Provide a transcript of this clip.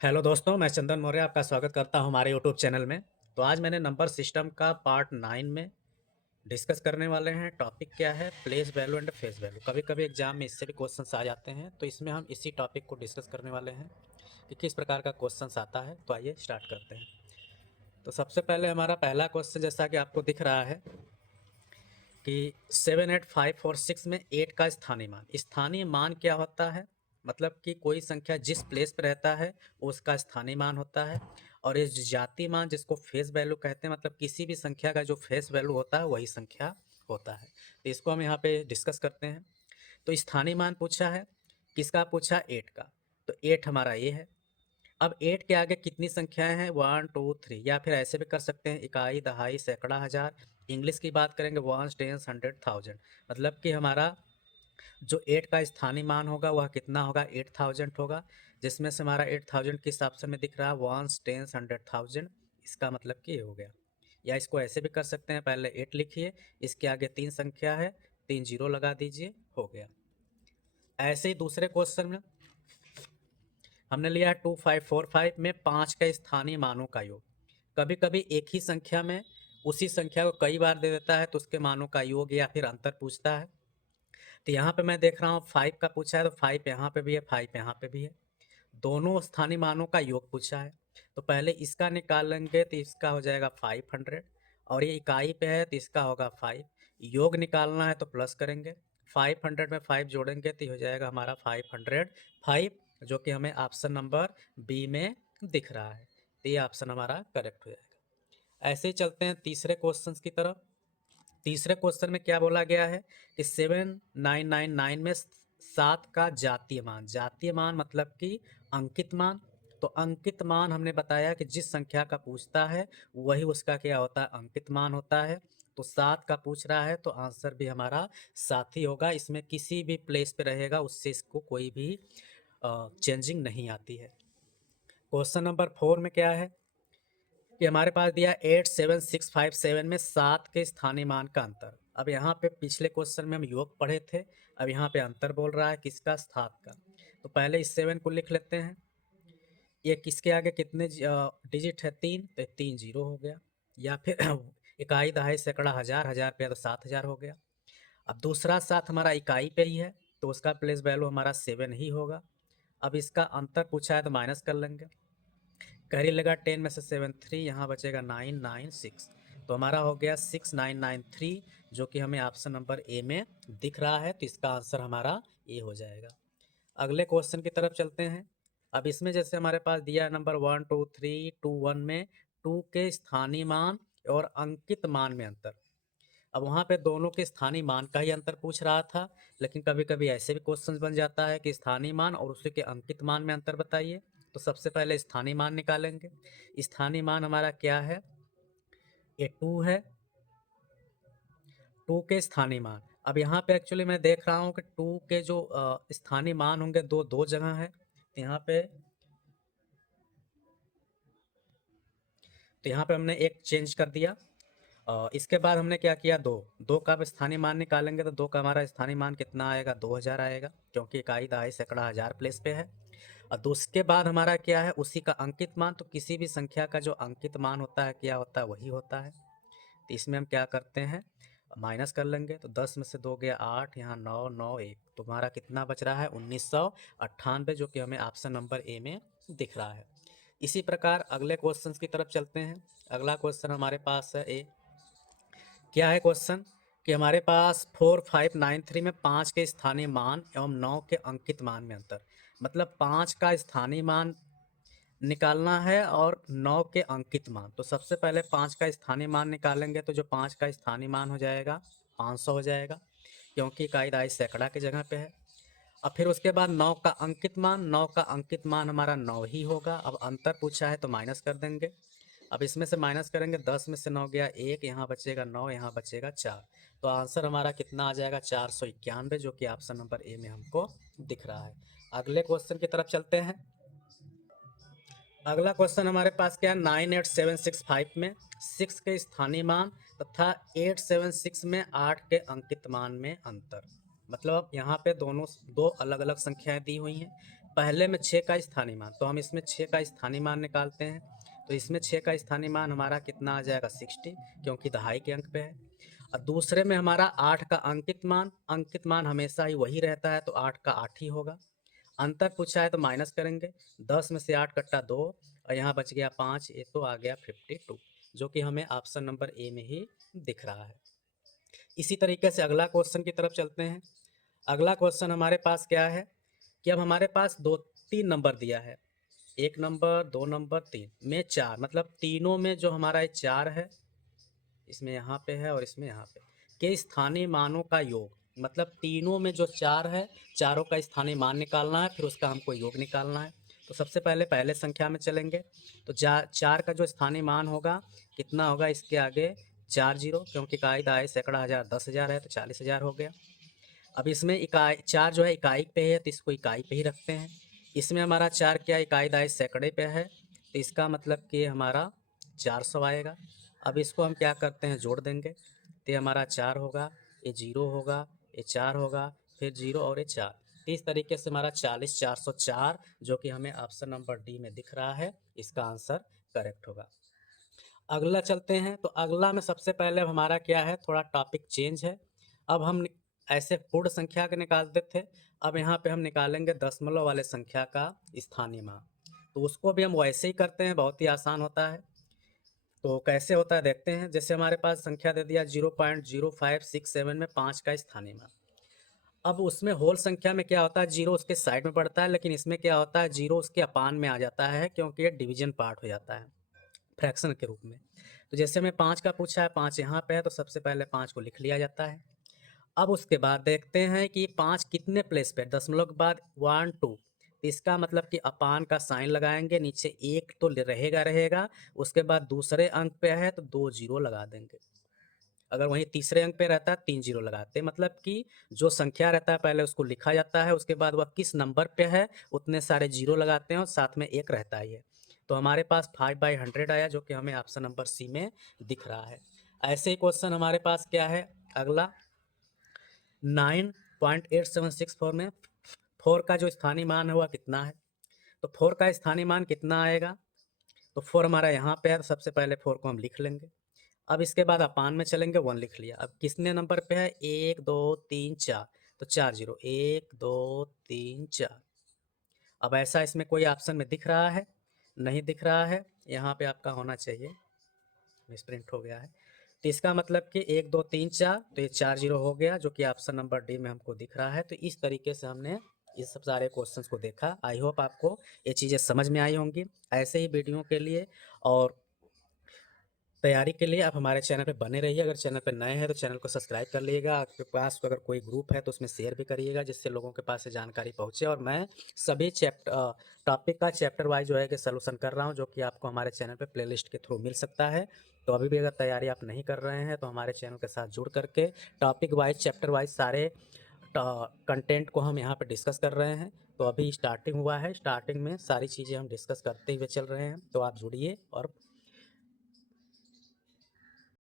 Hello दोस्तों, मैं चंदन मौर्य आपका स्वागत करता हूं हमारे यूट्यूब चैनल में। तो आज मैंने नंबर सिस्टम का पार्ट 9 में डिस्कस करने वाले हैं। टॉपिक क्या है? Place value and face value. कभी कभी एग्जाम में इससे भी क्वेश्चंस आ जाते हैं, तो इसमें हम इसी टॉपिक को डिस्कस करने वाले हैं कि किस प्रकार का क्वेश्चंस आता है। तो आइए स्टार्ट करते हैं। तो सबसे पहले हमारा पहला क्वेश्चन, जैसा कि आपको दिख रहा है कि 7, 8, 5 और 6 में 8 का स्थानीय मान। स्थानीय मान क्या होता है? मतलब कि कोई संख्या जिस प्लेस पे रहता है उसका स्थानीय मान होता है। और ये जातीय मान, जिसको फेस वैल्यू कहते हैं, मतलब किसी भी संख्या का जो फेस वैल्यू होता है वही संख्या होता है। तो इसको हम यहाँ पे डिस्कस करते हैं। तो स्थानीय मान पूछा है, किसका पूछा? 8 का। तो 8 हमारा ये है। अब 8 के आगे कितनी संख्याएं हैं? 1 2 3। या फिर ऐसे भी कर सकते हैं, इकाई, दहाई, सैकड़ा, हजार। इंग्लिश की बात करेंगे, वंस, टेंस, हंड्रेड, थाउजेंड। मतलब कि हमारा जो 8 का स्थानीय मान होगा वह कितना होगा? 8000 होगा। जिसमें से हमारा 8000 के हिसाब से हमें दिख रहा है वंस, टेंस, हंड्रेड, थाउजेंड। इसका मतलब कि ये हो गया। या इसको ऐसे भी कर सकते हैं, पहले 8 लिखिए, इसके आगे 3 संख्या है, 3 जीरो लगा दीजिए, हो गया। ऐसे ही दूसरे क्वेश्चन में हमने लिया है 2545 में 5 के स्थानीय मानों का योग। कभी कभी एक ही संख्या में उसी संख्या को कई बार दे देता है, तो उसके मानों का योग या फिर अंतर पूछता है। तो यहाँ पे मैं देख रहा हूँ 5 का पूछा है, तो 5 यहाँ पे भी है, 5 यहाँ पे भी है। दोनों स्थानीय मानों का योग पूछा है। तो पहले इसका निकाल लेंगे, तो इसका हो जाएगा 500। और ये इकाई पे है तो इसका होगा 5। योग निकालना है तो प्लस करेंगे, 500 में 5 जोड़ेंगे तो ये हो जाएगा हमारा 505, जो कि हमें ऑप्शन नंबर बी में दिख रहा है। तो ये ऑप्शन हमारा करेक्ट हो जाएगा। ऐसे ही चलते हैं तीसरे क्वेश्चन की तरफ। तीसरे क्वेश्चन में क्या बोला गया है कि 7999 में 7 का जातीय मान। जातीय मान मतलब कि अंकित मान। तो अंकित मान हमने बताया कि जिस संख्या का पूछता है वही उसका क्या होता है? अंकित मान होता है। तो 7 का पूछ रहा है तो आंसर भी हमारा 7 ही होगा। इसमें किसी भी प्लेस पे रहेगा, उससे इसको कोई भी चेंजिंग नहीं आती है। क्वेश्चन नंबर 4 में क्या है कि हमारे पास दिया 87657 में 7 के स्थानीय मान का अंतर। अब यहाँ पे पिछले क्वेश्चन में हम योग पढ़े थे, अब यहाँ पे अंतर बोल रहा है, किसका? 7 का। तो पहले इस 7 को लिख लेते हैं। ये किसके आगे कितने डिजिट है? 3, तो 3 जीरो हो गया। या फिर इकाई, दहाई, सैकड़ा, हजार, हजार पे है तो 7000 हो गया। अब दूसरा 7 हमारा इकाई पे ही है, तो उसका प्लेस वैल्यू हमारा 7 ही होगा। अब इसका अंतर पूछा है तो माइनस कर लेंगे। कैरी लगा 10 में से 7 3, यहाँ बचेगा 996। तो हमारा हो गया 6993, जो कि हमें ऑप्शन नंबर ए में दिख रहा है। तो इसका आंसर हमारा ए हो जाएगा। अगले क्वेश्चन की तरफ चलते हैं। अब इसमें जैसे हमारे पास दिया नंबर 1 2 3 2 1 में 2 के स्थानीय मान और अंकित मान में अंतर। अब वहाँ पे दोनों के स्थानीय मान का ही अंतर पूछ रहा था, लेकिन कभी कभी ऐसे भी क्वेश्चन बन जाता है कि स्थानीय मान और उसी के अंकित मान में अंतर बताइए। तो सबसे पहले स्थानीय मान निकालेंगे। स्थानीय मान हमारा क्या है? ये 2 है। 2 के स्थानीय मान। अब यहाँ पे एक्चुअली मैं देख रहा हूँ कि 2 के जो स्थानीय मान होंगे दो दो जगह है। तो यहाँ पे हमने एक चेंज कर दिया। इसके बाद हमने क्या किया? दो दो का स्थानीय मान निकालेंगे तो दो का हमारा स्थानीय मान कितना आएगा? 2000 आएगा, क्योंकि इकाई, दहाई, सैकड़ा, हजार प्लेस पे है। और तो उसके बाद हमारा क्या है? उसी का अंकित मान। तो किसी भी संख्या का जो अंकित मान होता है क्या होता है? वही होता है। तो इसमें हम क्या करते हैं? माइनस कर लेंगे। तो 10 में से 2 गया 8, यहाँ 9 9 1, तो हमारा कितना बच रहा है? 1998, जो कि हमें ऑप्शन नंबर ए में दिख रहा है। इसी प्रकार अगले क्वेश्चन की तरफ चलते हैं। अगला क्वेश्चन हमारे पास है ए। क्या है क्वेश्चन कि हमारे पास 4593 में 5 के स्थानीय मान एवं 9 के अंकित मान में अंतर। मतलब 5 का स्थानीय मान निकालना है और 9 के अंकित मान। तो सबसे पहले 5 का स्थानीय मान निकालेंगे, तो जो 5 का स्थानीय मान हो जाएगा 500 हो जाएगा, क्योंकि इकाई, दहाई, सैकड़ा की जगह पे है। अब फिर उसके बाद 9 का अंकित मान। 9 का अंकित मान हमारा 9 ही होगा। अब अंतर पूछा है तो माइनस कर देंगे। अब इसमें से माइनस करेंगे, 10 में से 9 गया 1, यहाँ बचेगा 9, यहाँ बचेगा 4। तो आंसर हमारा कितना आ जाएगा? 491, जो कि ऑप्शन नंबर ए में हमको दिख रहा है। अगले क्वेश्चन की तरफ चलते हैं। अगला क्वेश्चन हमारे पास क्या है? 98765 में 6 के स्थानीय मान तथा 876 में 8 के अंकित मान में अंतर। मतलब यहाँ पे दोनों दो अलग अलग संख्याएं दी हुई हैं। पहले में 6 का स्थानीय मान, तो हम इसमें 6 का स्थानीय मान निकालते हैं। तो इसमें 6 का स्थानीय मान हमारा कितना आ जाएगा 60, क्योंकि दहाई के अंक पे है। और दूसरे में हमारा 8 का अंकित मान हमेशा ही वही रहता है, तो 8 का 8 ही होगा। अंतर पूछा है तो माइनस करेंगे, 10 में से 8 कट्टा 2 और यहाँ बच गया 5, ये तो आ गया 52, जो कि हमें ऑप्शन नंबर ए में ही दिख रहा है। इसी तरीके से अगला क्वेश्चन की तरफ चलते हैं। अगला क्वेश्चन हमारे पास क्या है कि अब हमारे पास 3 नंबर दिया है, 1 नंबर, 2 नंबर, 3 में 4, मतलब तीनों में जो हमारा ये 4 है, इसमें यहाँ पे है और इसमें यहाँ पे, के स्थानीय मानों का योग, मतलब तीनों में जो 4 है, चारों का स्थानीय मान निकालना है, फिर उसका हमको योग निकालना है। तो सबसे पहले संख्या में चलेंगे, तो 4 का जो स्थानीय मान होगा कितना होगा, इसके आगे 4 जीरो, क्योंकि इकाई दहाई सैकड़ा हज़ार 10,000 है, तो 40,000 हो गया। अब इसमें इकाई 4 जो है इकाई पे है, तो इसको इकाई पे ही रखते हैं। इसमें हमारा 4 क्या इकाई दहाई सैकड़े पे है, तो इसका मतलब कि हमारा 400 आएगा। अब इसको हम क्या करते हैं, जोड़ देंगे, तो ये हमारा 4 होगा, ये 0 होगा, ये 4 होगा, फिर 0 और ये 4। तो इस तरीके से हमारा 40 404, जो कि हमें ऑप्शन नंबर डी में दिख रहा है, इसका आंसर करेक्ट होगा। अगला चलते हैं, तो अगला में सबसे पहले अब हमारा क्या है, थोड़ा टॉपिक चेंज है। अब हम ऐसे पूर्ण संख्या के निकालते थे, अब यहाँ पे हम निकालेंगे दशमलव वाले संख्या का स्थानीय मान। तो उसको भी हम वैसे ही करते हैं, बहुत ही आसान होता है। तो कैसे होता है देखते हैं। जैसे हमारे पास संख्या दे दिया 0.0567 में 5 का स्थानीय मान। अब उसमें होल संख्या में क्या होता है, 0 उसके साइड में पड़ता है, लेकिन इसमें क्या होता है, 0 उसके अपान में आ जाता है, क्योंकि ये डिवीजन पार्ट हो जाता है फ्रैक्शन के रूप में। तो जैसे हमें 5 का पूछा है, 5 यहाँ पे है, तो सबसे पहले 5 को लिख लिया जाता है। अब उसके बाद देखते हैं कि 5 कितने प्लेस पे, दशमलव के बाद 1 2, तो इसका मतलब कि अपान का साइन लगाएंगे, नीचे 1 तो रहेगा, उसके बाद दूसरे अंक पे है तो 2 जीरो लगा देंगे। अगर वहीं तीसरे अंक पे रहता है 3 जीरो लगाते हैं, मतलब कि जो संख्या रहता है पहले उसको लिखा जाता है, उसके बाद वह किस नंबर पे है उतने सारे जीरो लगाते हैं और साथ में 1 रहता ही है। तो हमारे पास 5/100 आया, जो कि हमें ऑप्शन नंबर सी में दिख रहा है। ऐसे ही क्वेश्चन हमारे पास क्या है अगला, 9.8764 में 4 का जो स्थानीय मान है वह कितना है। तो 4 का स्थानीय मान कितना आएगा, तो 4 हमारा यहाँ पे है, तो सबसे पहले 4 को हम लिख लेंगे। अब इसके बाद अपान में चलेंगे, 1 लिख लिया। अब किसने नंबर पे है, 1 2 3 4, तो 4 जीरो, 1 2 3 4। अब ऐसा इसमें कोई ऑप्शन में दिख रहा है, नहीं दिख रहा है, यहाँ पे आपका होना चाहिए, मिसप्रिंट हो गया है। तो इसका मतलब कि 1 2 3 4, तो ये 4 जीरो हो गया, जो कि ऑप्शन नंबर डी में हमको दिख रहा है। तो इस तरीके से हमने इस सब सारे क्वेश्चंस को देखा। आई होप आपको ये चीज़ें समझ में आई होंगी। ऐसे ही वीडियो के लिए और तैयारी के लिए आप हमारे चैनल पे बने रहिए। अगर चैनल पे नए हैं तो चैनल को सब्सक्राइब कर लीजिएगा। आपके पास अगर कोई ग्रुप है तो उसमें शेयर भी करिएगा, जिससे लोगों के पास ये जानकारी पहुँचे। और मैं सभी टॉपिक का चैप्टर वाइज जो है कि सलूशन कर रहा हूँ, जो कि आपको हमारे चैनल पे प्लेलिस्ट के थ्रू मिल सकता है। तो अभी भी अगर तैयारी आप नहीं कर रहे हैं तो हमारे चैनल के साथ जुड़ करके टॉपिक वाइज चैप्टर वाइज सारे कंटेंट को हम यहाँ पे डिस्कस कर रहे हैं। तो अभी स्टार्टिंग हुआ है, स्टार्टिंग में सारी चीज़ें हम डिस्कस करते हुए चल रहे हैं। तो आप जुड़िए और